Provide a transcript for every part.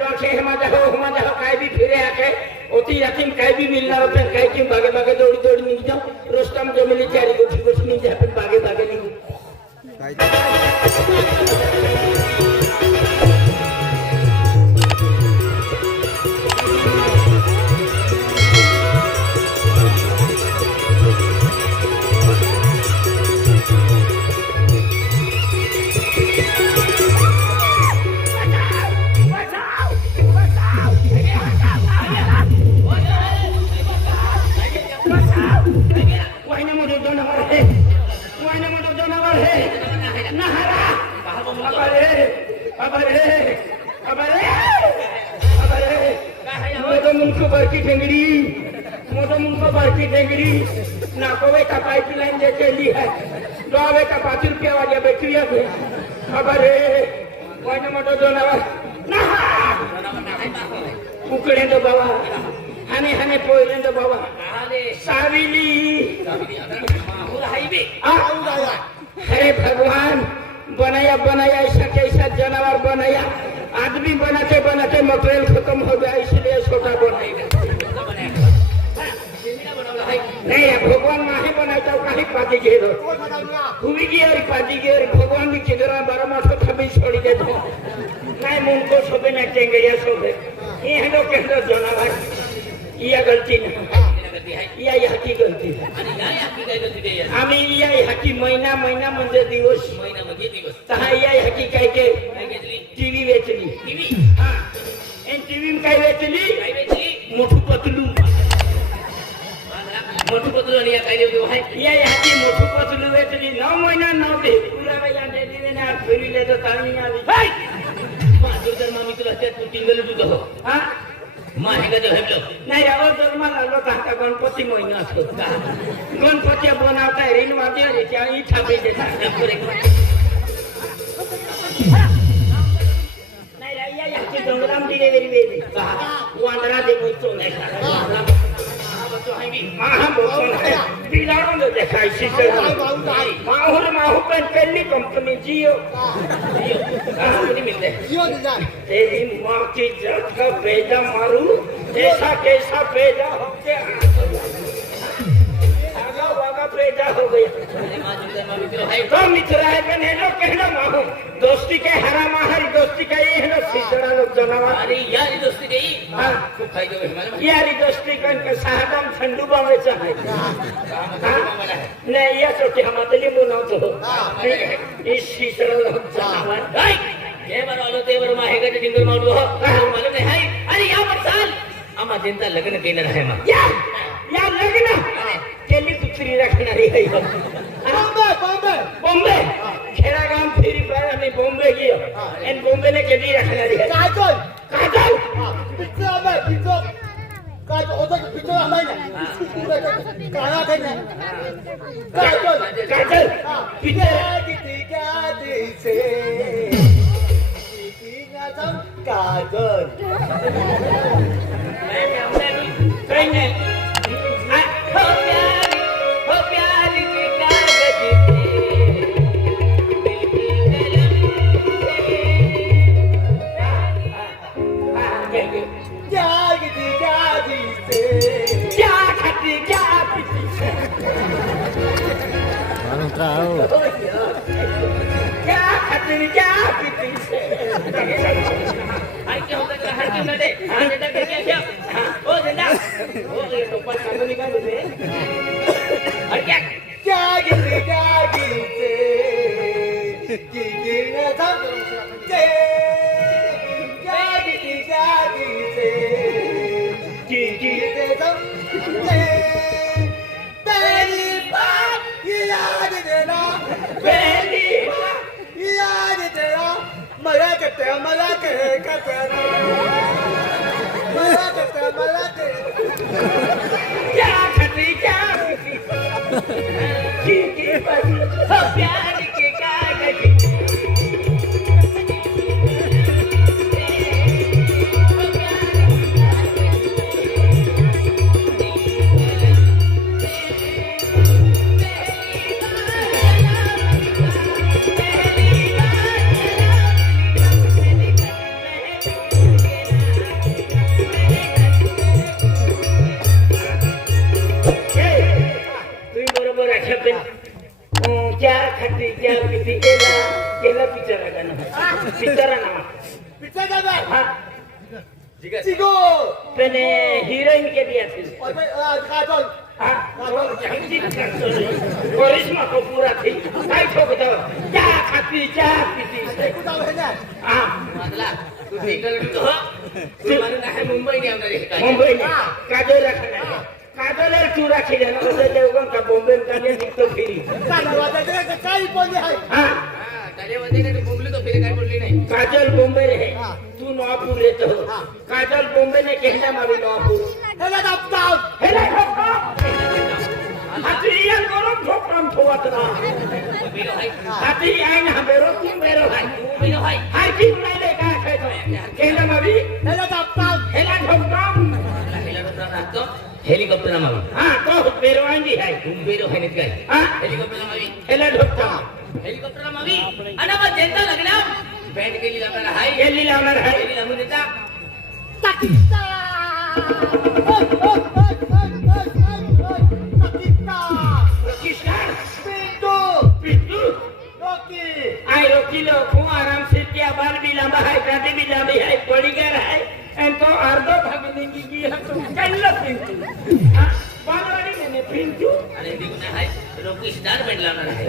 बाग से हमारा हो काय भी फिरे आके ओती रखीम काय भी मिलना होता काय की भागे भागे दौड़ी दौड़ी निकल जाओ रोस्टम जो मिली चारी गोठी गोठी नहीं जाए फिर भागे भागे नहीं नाकोवे का पाइपलाइन जे चली है दोवे का 5 रुपया वाली बैटरिया पे खबर है कोई न मोटो जनावर ना उकड़े दो बाबा हने हने पोइले दो बाबा साविली अरे भगवान बनाया बनाया ऐसा कैसा जानवर बनाया आदमी बनाते बनाते मटेरियल खत्म हो गया इसलिए छोटा बनाया नहीं भगवान नाही बनायचा काही पाठी घेतो तुम्ही गियर पाठी गियर भगवान भी किधर 12 मास को थबी छोड़ी देतो नहीं मुंको सोबे ना टेंगरिया सोबे ये हेलो के जानवर ये गलती ना या याची गलती आम्ही या याची महिना महिना म्हणजे दिवस तहा या याची काय के टीव्ही वेचली टीव्ही हां एन टीव्ही काय वेचली मोठू पतलू मोठू पतलू आणि काय देऊ आहे या याची मोठू पतलू वेचली 9 महिना 9 दे तुला या देदीने ना फिरले तर ताणी आली हाय माझं तर मामी तुला त्या तू टिंगल तू हो हां माहेगा जो हेबलो नाही यावर तर मला लोक आता गणपती महिना असतो का गणपती बनवता रील वाजे रे त्या इच्छा बेजे नाही या याची डोंगराम दिले वेरी का वांदरा दे मोचो नाही का माहू पण पहली कंपनी जियो तेरी माँ की जात का बेजा मारू ऐसा कैसा बेजा हो गया पैदा हो गया तो मित्र है पण हे लोग कहना माहू दोस्ती के हरा माहरी दोस्ती का ये है ना सीसरा लोग जनावर अरे यारी दोस्ती नहीं हां खूप फायदा होईल मला यारी दोस्ती कन का साहदम थंडू बावेचा आहे नाही या छोटे हमातली बनवतो इस सीसरा लोग जनावर हाय हे बरं आलो ते बरं माहेगा ते डिंगर मारू हो मला नाही हाय अरे या वर्षाल आम्हा जनता लग्न केलं आहे मा या लग्न केली दुसरी राखणारी आहे बॉम्बे बॉम्बे बॉम्बे खेडागाव फेरी पाया आणि बॉम्बे गेलो आणि बॉम्बेने केली राखणारी आहे काजल काजल पिक्चर आबे पिक्चर काजल होता पिक्चर आलाय ना काळा काय ना काजल काजल पिक्चर किती क्या दिसे काजल काही नाही बरोबर अशा पण क्या खाती क्या पिती केला पिक्चर आहे गाणं पिक्चर नामा पिक्चर दादा हा चिगो पण हिरोईन केली असेल काजल हा करिश्मा कपूर असेल काय ठोकत क्या खाती क्या पिती एकू जाऊ हे ना हा मधला तू सिंगल तो तू म्हणून आहे मुंबई येणार आहे मुंबई काजल काजल चुरा खेळ्या ना देवगण का बॉम्बे का निघतो फिरी काजल वाजायचे काही बोलले आहे हा त्याले मध्ये काय बोंबली तो फिरे काय बोलली नाही काजल बॉम्बे रे तू नवापूर येतो काजल बॉम्बे ने कहना मारी नवापूर हेला दाबताव हेला हातियान गरम ठोकराम ठोवत ना बिलो हाय हाती आईन हमेरो तू मेरो हाय तू बिलो हाय हाय की नाही का कहना मारी हेला दाबताव हेला ठोकराम तो हेलिकॉप्टर मावी हा तो मेरो आंगी हाय तू बिलो हाय नाही काय हा हेलिकॉप्टर मावी हेला ठोकराम हेलिकॉप्टर मावी आणि मग जनता लागला बँड केली लागणार हाय गेली लावणार हाय गेली लागून देता ताकिस्ता पाकिस्तान पिंटू पिट्टू रोकी आई रोकिलो को आराम से क्या बाल भी लंबा है काटे भी लंबी है बड़ी गर है एंड तो अर्धो भागने की है तो कल्ला पिंटू बालवाड़ी में पिंटू आणि दिगुना हाय रोकी स्टार बँड लावणार आहे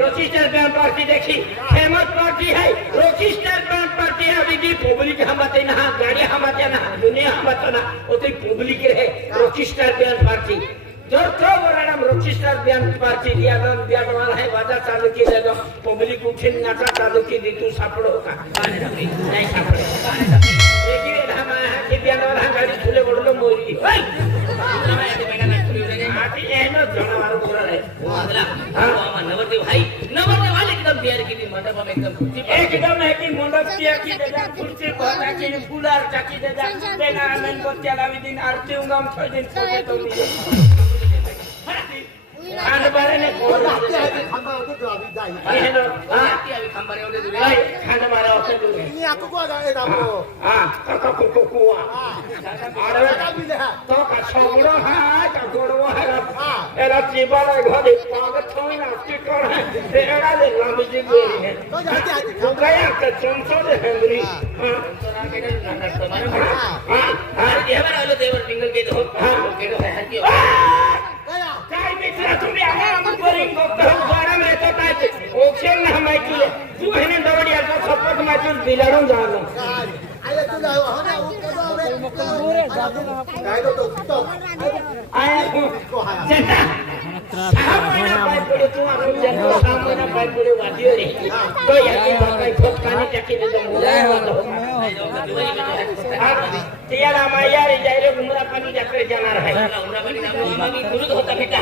रोचिस्टर बैंड पार्टी देखी फेमस पार्टी है रोचिस्टर बैंड पार्टी अभी की पब्लिक हमते ना गाड़ी हमते ना दुनिया हमते ना ओते पब्लिक है रोचिस्टर बैंड पार्टी जर तो वराडम रोचिस्टर बैंड पार्टी दिया वाला है वाजा चालू की जगह पब्लिक उठे नाचा चालू की दी तू सापड़ो का नहीं सापड़े एक ही हम है कि बैंड वाला गाड़ी खुले बोलो मोरी आती है ना जानवर पूरा है मधला हां नवरदेव हाय नवरदेव हाय एकदम प्यार की मंडप में एकदम है कि मंडप किया की देजा कुर्सी पर रखी फुलार चाकी देजा तेना आनंद बच्चा लावी दिन आरती उंगम छ दिन छोटे तो आन बारे ने कोण राहते आहे थांबा होते तो अभी जाई हे नो हां अभी खंबारे एवढे दुरे हाय खाना मारा होता दूर मी आको को आहे दाबो हां काका कुकुआ आरे का बिले हा तो का छोगड़ो है का गोड़ो है एला जीवाला घरे पागत होई ना टिकर है एड़ा ले रामजी गोरी है तो जाते आहे तो गया के चमचो दे हेंगरी हां सोना के नाटक तो मारो हां अरे देवर आलो देवर टिंगल के दो केडो है हकी गया काय मित्रा तुम्ही आम्हाला बोरिंग बघतो गरम येतो काय ऑप्शन ना माहिती तू हेने दवडी आता सपोर्ट माझ्या बिलाडून जाणं आले तुला हो ना वो काय तो आया को हा जनता 6 महिना पाय पडे तू आपण जनता 6 महिना पाय पडे वादियो रे तो याची बाकाई फटकाने टाकी दे तियाला माया रे जायरे उमरा पाणी जाकडे जाणार आहे उमरा पाणी नाम आम्ही गुरुद होता बेटा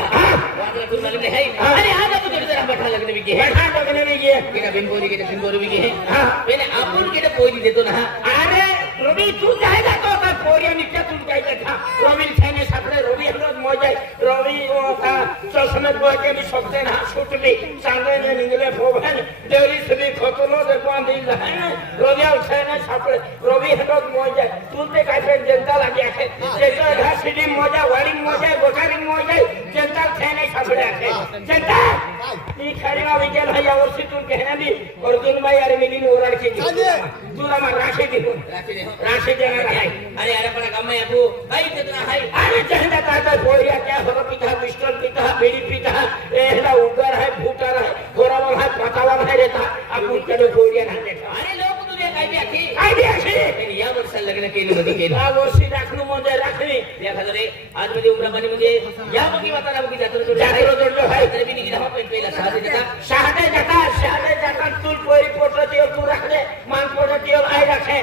वादला तू मालूम है अरे आज आपण तुझे जरा बैठा लगने भी है बैठा लगने में ये केना बिनबोरी के बिनबोरी भी है हां मैंने आपण के पोई देतो ना अरे रवि तू जायगा तो का कोरिया नित्या तू जायगा था रवि खाने सापडे रवि हररोज मौज आहे रवि का चष्मे बोके भी सकते ना छुटली चांदे ने निगले फोबन देवरी सभी खतनो दे बांधी है रवि खाने सापडे रवि हररोज मौज आहे तू ते काय पे जनता लागे आहे त्याचा घासडी मौजा वाडी मौजा गोठारी मौजा जनता खाने सापडे आहे जनता ई खरीना विजय है या वर्षी तू कहना भी अर्जुन भाई अरे मिली ओराड के तुला मा राशे दे राशे देणार आहे अरे अरे पण काम है तू काही देत ना हाय अरे चहदा काटा कोरिया क्या होगा पिता पिस्टल पिता बेड़ी पिता एहला उगर है फूटर है गोरावा है पतावा है रहता आपण कडे कोरिया ना देखा अरे लोक तुझे काय बी आखी काय बी अशी या वर्षा लग्न केलं मध्ये केलं या वर्षी राखणू म्हणजे राखणी एखादं रे आज मध्ये उमराबानी मध्ये या बघी वाताना बघी जातो जोडलो आहे तरी बी निघा पण पहिला सहा देता शहादे जाता तू पोरी पोटती तू राखले मान पोटती आई राखे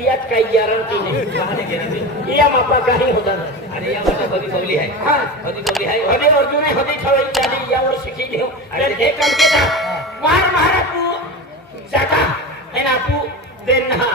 यात काही गॅरंटी नाही या मापा काही होता नाही अरे या वर्षा कधी ठेवली आहे हा कधी ठेवली आहे हदी अर्जुन हदी ठेवली त्याने या वर्षी की घेऊ आणि हे काम केला वार महाराज जाता है ना तू देन हा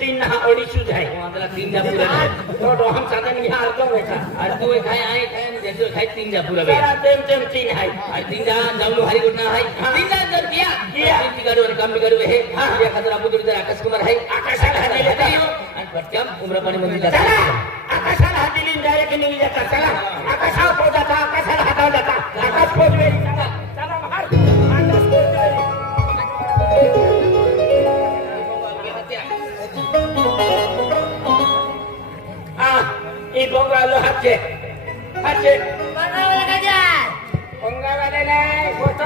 तीन हा अडीचू जाय आपल्याला तीन जा पुरा तो हम साधन यहाँ अर्थ होता अरे तू काय आहे काय ज्याचं काय तीन जा पुरा तेरा तेम तीन है अरे तीन जा जाऊन हरी गुटना आहे तीन जा जर किया तीन बिगाडू आणि काम बिगाडू हे या खातर आपण जर आकाश कुमार आहे आकाशाला हात दिले आणि पटकन उमराबानी मध्ये जाता चला आकाशाला हात दिली डायरेक्ट निघी जाता चला आकाशावर जाता आकाशाला हातावर जाता स्पोर्ट्स चला चला बाहेर आता स्पोर्ट्स ई बोंगालो हाचे बनावलं का द्या बोंगावाले नाही फोटो